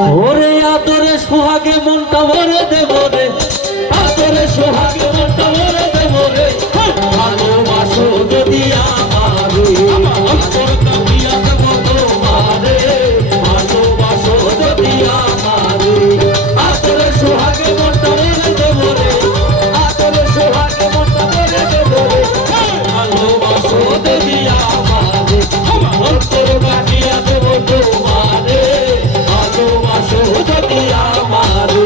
ওরে আদরে সোহাগে মনটা ভরে দেব রে, আদরে সোহাগে মনটা ভরে দেব রে, ভালোবাসো যদি আমারে অন্তর কাঁপিয়া দেব তোমারে, ভালোবাসো যদি আমারে আদরে সোহাগে মনটা ভরে দেব রে, আদরে সোহাগে মনটা ভরে দেব রে, ভালোবাসো যদি আমারে অন্তর কাঁপিয়া দেব তোমারে, ভালোবাসো যদি আমারে।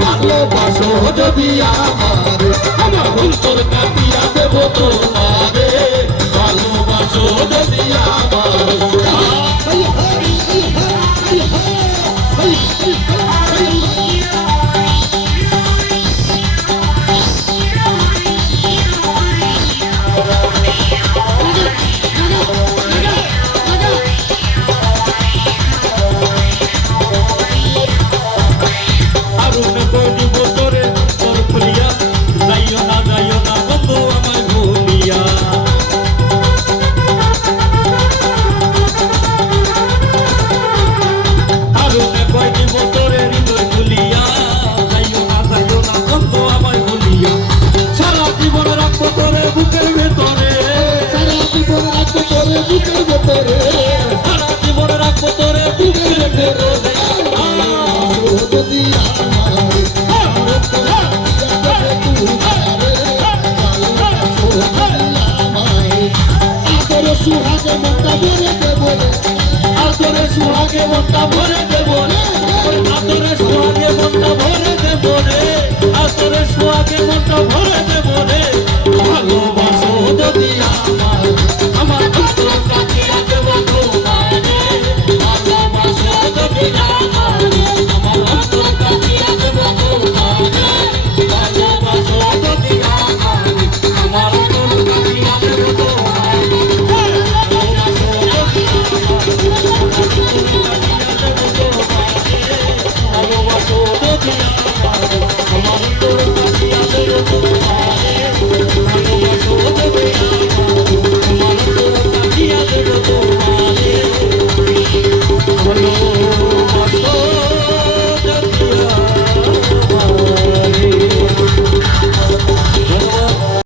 ভালোবাসো যদি আমারে আমার অন্তর কাঁপিয়া দেব তোমারে, ভালোবাসো যদি আমারে। সুহাগে মনটা ভরে দেব রে, আদরে সুহাগে মনটা ভরে দেব রে, আদরে সুহাগে মনটা ভরে দেব রে, আদরে সুহাগে মনটা ভরে দেব রে, ভালোবাসো যদি আমার অন্তর